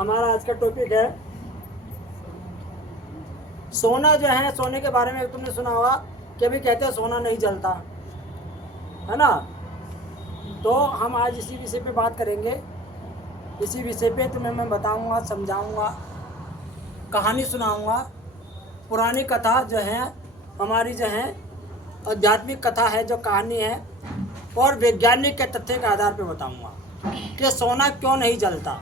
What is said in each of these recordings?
हमारा आज का टॉपिक है सोना। जो है सोने के बारे में तुमने सुना होगा कि अभी कहते हैं सोना नहीं जलता, है ना। तो हम आज इसी विषय पे बात करेंगे। इसी विषय पे तुम्हें मैं बताऊंगा, समझाऊंगा, कहानी सुनाऊंगा। पुरानी कथा जो है हमारी, जो है आध्यात्मिक कथा है, जो कहानी है, और वैज्ञानिक के तथ्य के आधार पे बताऊंगा कि सोना क्यों नहीं जलता,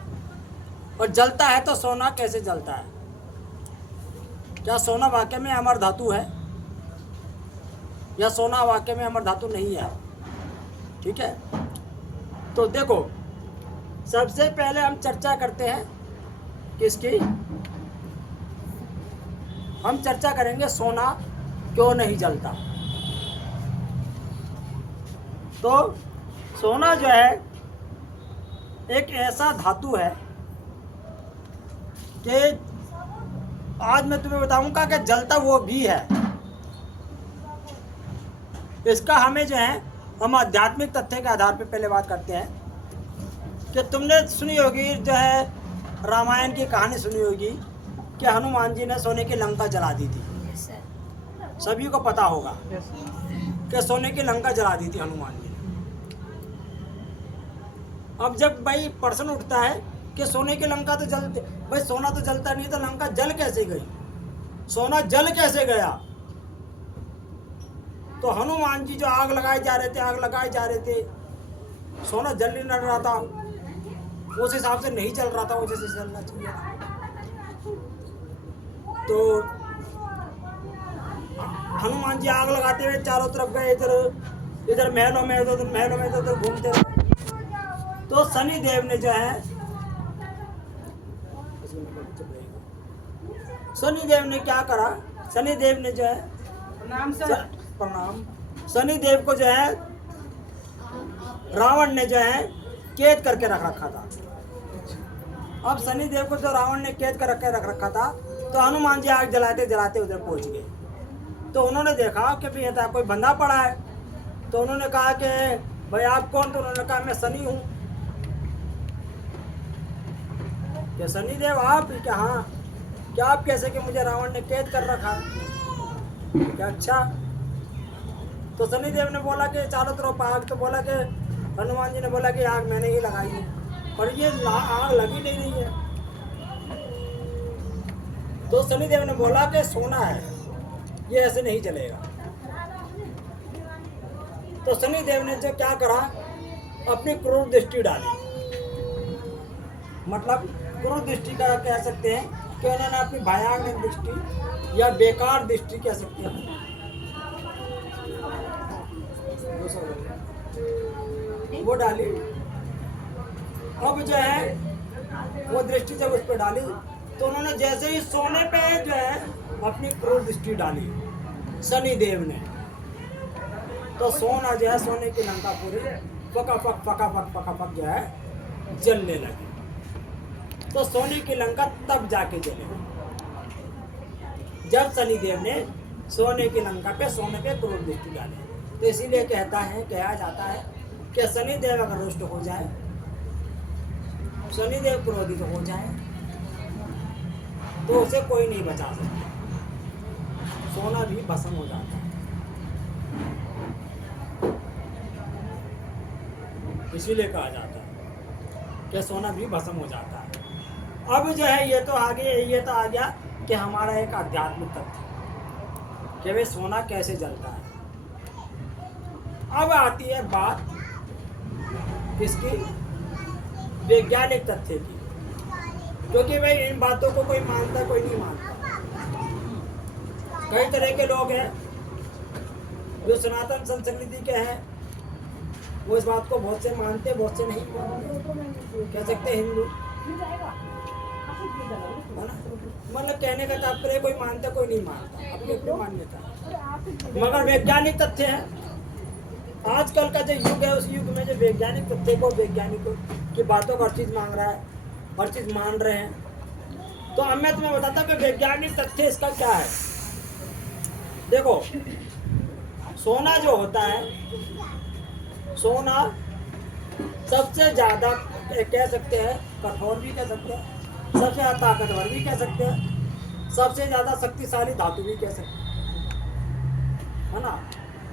और जलता है तो सोना कैसे जलता है। क्या सोना वाकई में अमर धातु है या सोना वाकई में अमर धातु नहीं है। ठीक है, तो देखो, सबसे पहले हम चर्चा करते हैं किसकी। हम चर्चा करेंगे सोना क्यों नहीं जलता। तो सोना जो है एक ऐसा धातु है कि आज मैं तुम्हें बताऊंगा कि जलता वो भी है। इसका हमें जो है हम आध्यात्मिक तथ्य के आधार पर पहले बात करते हैं कि तुमने सुनी होगी, जो है रामायण की कहानी सुनी होगी कि हनुमान जी ने सोने की लंका जला दी थी। सभी को पता होगा कि सोने की लंका जला दी थी हनुमान जी ने। अब जब भाई प्रश्न उठता है कि सोने की लंका तो जलते, भाई सोना तो जलता नहीं, तो लंका जल कैसे गई, सोना जल कैसे गया। तो हनुमान जी जो आग लगाए जा रहे थे, आग लगाए जा रहे थे, सोना जल नहीं रहा था, उस हिसाब से नहीं चल रहा था, वो जैसे चलना चाहिए। तो हनुमान जी आग लगाते हुए चारों तरफ गए, इधर इधर महलों में, इधर महलों में, इधर घूमते रहे। तो शनि देव ने जो है, शनि देव ने क्या करा, शनि देव ने जो है, प्रणाम, शनि देव को जो है रावण ने जो है कैद करके रख रखा था। अब शनि देव को जो रावण ने कैद करके रख रखा था, तो हनुमान जी आग जलाते जलाते उधर पहुंच गए। तो उन्होंने देखा कि भाई यहाँ कोई बंदा पड़ा है। तो उन्होंने कहा कि भाई आप कौन। तो उन्होंने कहा मैं शनि हूँ। क्या शनि देव आप? क्या हाँ। क्या आप कैसे कि मुझे रावण ने कैद कर रखा। क्या अच्छा। तो शनि देव ने बोला कि चारों तरफ आग। तो बोला कि हनुमान जी ने बोला कि आग मैंने ही लगाई है, पर ये आग लगी नहीं रही है। तो शनि देव ने बोला कि सोना है, ये ऐसे नहीं चलेगा। तो शनि देव ने जो क्या करा, अपनी क्रूर दृष्टि डाली। मतलब क्रूर दृष्टि का कह सकते हैं कि उन्होंने अपनी भयानक दृष्टि या बेकार दृष्टि कह सकते हैं, वो डाली। अब जो है वो दृष्टि जब उस पर डाली, तो उन्होंने जैसे ही सोने पे जो है अपनी क्रूर दृष्टि डाली शनि देव ने, तो सोना जो है, सोने की लंका पूरी फका फक जो है जलने लगी। तो सोने की लंका तब जाके जले जब शनि देव ने सोने की लंका पे, सोने पे क्रूर दृष्टि डाली। तो इसीलिए कहा जाता है कि शनि देव अगर रुष्ट हो जाए, शनि देव क्रोधित हो जाए, तो उसे कोई नहीं बचा सकता, सोना भी भस्म हो जाता है। इसीलिए कहा जाता है कि सोना भी भस्म हो जाता है। अब जो है ये तो आ गया कि हमारा एक आध्यात्मिक तथ्य कि वे सोना कैसे जलता है। अब आती है बात किसकी, वैज्ञानिक तथ्य की। क्योंकि भाई इन बातों को कोई मानता, कोई नहीं मानता। कई तरह के लोग हैं जो सनातन संस्कृति के हैं, वो इस बात को बहुत से मानते, बहुत से नहीं मानते। कह सकते हिंदू, मतलब कहने का तात्पर्य कोई मानता, कोई नहीं मानता, अपनी अपनी मान्यता। मगर वैज्ञानिक तथ्य है। आजकल का जो युग है, उस युग में जो वैज्ञानिक तथ्य को, वैज्ञानिकों की बातों को हर चीज मांग रहा है, हर चीज मान रहे हैं। तो अब मैं तुम्हें बताता हूँ कि वैज्ञानिक तथ्य इसका क्या है। देखो, सोना जो होता है, सोना सबसे ज्यादा कह सकते हैं, कठोर भी कह सकते हैं, सबसे ज़्यादा ताकतवर भी कह सकते हैं, सबसे ज़्यादा शक्तिशाली धातु भी कह सकते हैं, है ना।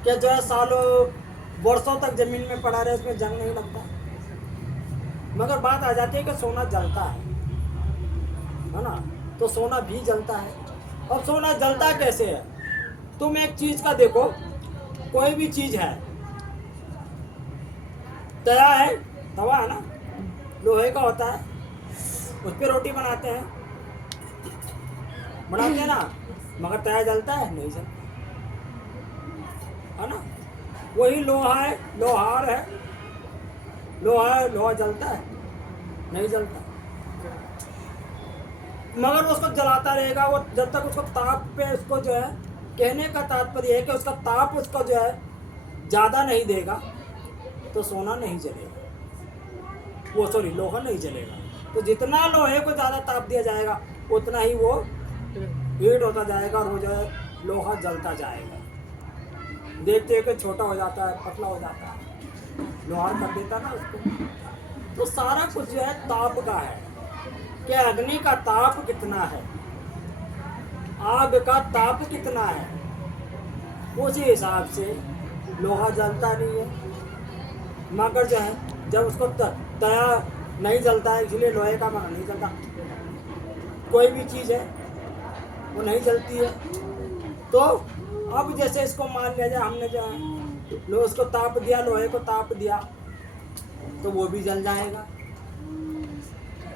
क्या जो है सालों वर्षों तक जमीन में पड़ा रहे, उसमें जंग नहीं लगता। मगर बात आ जाती है कि सोना जलता है ना, तो सोना भी जलता है। अब सोना जलता कैसे है? तुम एक चीज का देखो, कोई भी चीज है, तया है, तवा है ना, लोहे का होता है, उस पर रोटी बनाते हैं ना, मगर तया जलता है? नहीं जलता, है ना। वही लोहा है, लोहार है, लोहा जलता है? नहीं जलता। मगर उसको जलाता रहेगा वो, जब तक उसको ताप पे, उसको जो है, कहने का तात्पर्य है कि उसका ताप उसको जो है ज़्यादा नहीं देगा तो सोना नहीं जलेगा, वो सॉरी लोहा नहीं जलेगा। तो जितना लोहे को ज़्यादा ताप दिया जाएगा उतना ही वो हीट होता जाएगा और वो जो है लोहा जलता जाएगा। देखते कि छोटा हो जाता है, पतला हो जाता है, लोहार कर देता ना उसको। तो सारा कुछ जो है ताप का है कि अग्नि का ताप कितना है, आग का ताप कितना है, उसी हिसाब से लोहा जलता नहीं है। मगर जो है जब उसको तया नहीं जलता है, इसलिए लोहे का मगर नहीं जलता, कोई भी चीज़ है वो नहीं जलती है। तो अब जैसे इसको मान लिया जाए, हमने जो है उसको ताप दिया, लोहे को ताप दिया, तो वो भी जल जाएगा।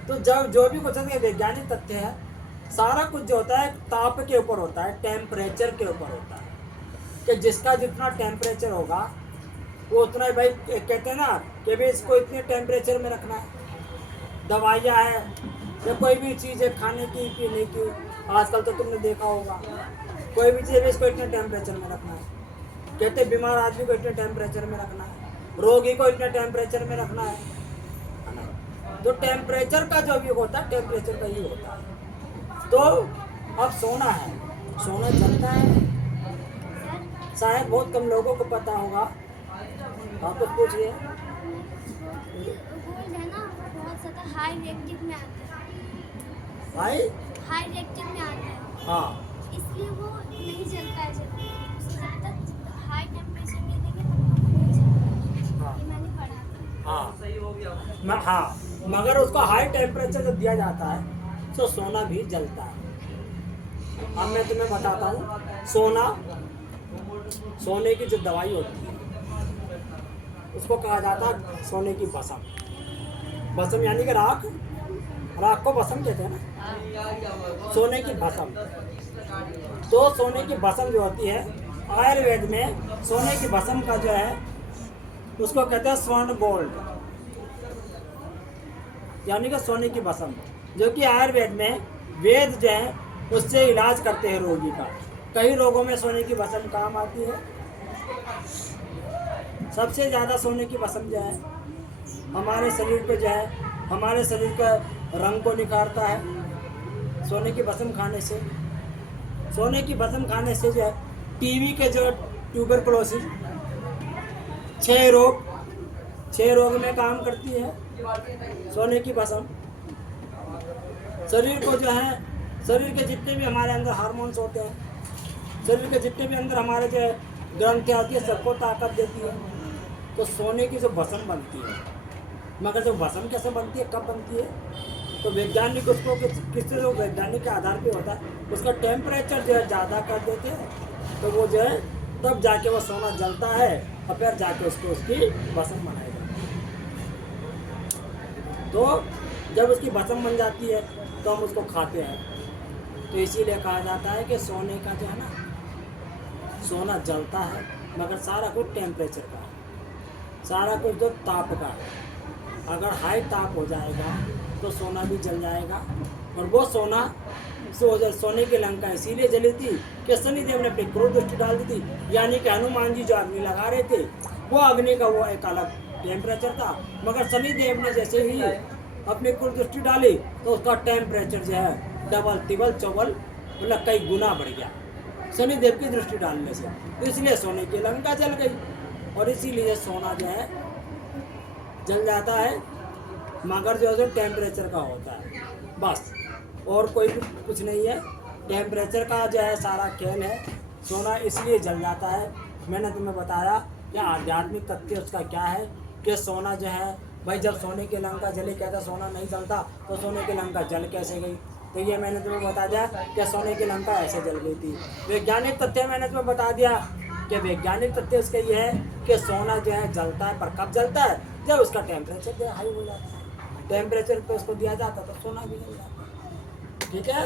तो जब जो भी कुछ वैज्ञानिक तथ्य है, सारा कुछ जो होता है ताप के ऊपर होता है, टेम्परेचर के ऊपर होता है, कि जिसका जितना टेम्परेचर होगा वो उतना ही। भाई कहते हैं ना कि भाई इसको इतने टेम्परेचर में रखना है। दवाइयाँ है या कोई भी चीज़ है, खाने की पीने की, आजकल तो तुमने देखा होगा, कोई भी चीज़ है इसको इतने टेम्परेचर में रखना है। कहते हैं बीमार आदमी को इतने टेम्परेचर में रखना है, रोगी को इतने टेम्परेचर में रखना है। तो टेम्परेचर का जो भी होता है टेम्परेचर का ही होता है। तो अब सोना है, सोना जलता है, शायद बहुत कम लोगों को पता होगा। आप कुछ पूछिए। गोल्ड है ना, बहुत ज़्यादा हाई रिएक्टिव में आता है, हाई रिएक्टिव में आता है, हाँ, इसलिए वो नहीं जलता है। जब जब तक हाई टेम्परेचर में देंगे तब तक नहीं जलता है। हाँ, ये मैंने पढ़ा था। हाँ, हाँ, मगर उसको हाई टेम्परेचर जब दिया जाता है तो सोना भी जलता है। अब मैं तुम्हें बताता हूँ, सोने की जो दवाई होती है उसको कहा जाता है सोने की भस्म। भस्म यानी कि राख, राख को भस्म कहते हैं ना, सोने की भस्म। तो सोने की भस्म जो होती है, आयुर्वेद में सोने की भस्म का जो है उसको कहते हैं स्वर्ण गोल्ड, यानी कि सोने की भस्म, जो कि आयुर्वेद में वेद जो है उससे इलाज करते हैं रोगी का। कई रोगों में सोने की भस्म काम आती है। सबसे ज़्यादा सोने की भस्म जो है हमारे शरीर पे जो है, हमारे शरीर का रंग को निखारता है सोने की भस्म खाने से। सोने की भस्म खाने से जो है टीबी के जो ट्यूबरकुलोसिस, क्षय रोग में काम करती है सोने की भस्म। शरीर को जो है, शरीर के जितने भी हमारे अंदर हार्मोन्स होते हैं, शरीर के जितने भी अंदर हमारे जो है ग्रंथियाँ होती है, सबको ताकत देती है। तो सोने की जो भस्म बनती है, मगर जो भस्म कैसे बनती है, कब बनती है, तो वैज्ञानिक उसको किससे, जो वैज्ञानिक के आधार पे होता है, उसका टेम्परेचर जो है ज़्यादा कर देते हैं, तो वो जो है तब जाके वो सोना जलता है और फिर जाके उसको उसकी भस्म बनाई जाती है। तो जब उसकी भस्म बन जाती है तो हम उसको खाते हैं। तो इसीलिए कहा जाता है कि सोने का जो है ना, सोना जलता है, मगर सारा कुछ टेम्परेचर का है, सारा कुछ जो ताप का है। अगर हाई ताप हो जाएगा तो सोना भी जल जाएगा। और वो सोने की लंका इसीलिए जली थी कि शनिदेव ने अपनी क्रोध दृष्टि डाल दी थी, यानी कि हनुमान जी जो अग्नि लगा रहे थे, वो अग्नि का वो एक अलग टेम्परेचर था, मगर शनिदेव ने जैसे ही अपनी क्रोध दृष्टि डाली तो उसका टेम्परेचर जो है डबल तिबल चौबल मतलब कई गुना बढ़ गया शनिदेव की दृष्टि डालने से। इसलिए सोने की लंका जल गई और इसीलिए सोना जो है जल जाता है, मगर जो टेम्परेचर का होता है। बस, और कोई भी कुछ नहीं है। टेम्परेचर का जो है सारा खेल है। सोना इसलिए जल जाता है, मैंने तुम्हें बताया कि आध्यात्मिक तथ्य उसका क्या है कि सोना जो है भाई, जब सोने की लंका जली, कहता सोना नहीं जलता, तो सोने की लंका जल कैसे गई? तो ये मैंने तुम्हें बता दिया कि सोने की लंका ऐसे जल गई थी। वैज्ञानिक तथ्य मैंने तुम्हें बता दिया कि वैज्ञानिक तथ्य उसका ये है कि सोना जो है जलता है, पर कब जलता है? जब उसका टेम्परेचर जो हाई हो जाता है। टेम्परेचर पे उसको दिया जाता है तो सोना भी जल जाता है। ठीक है।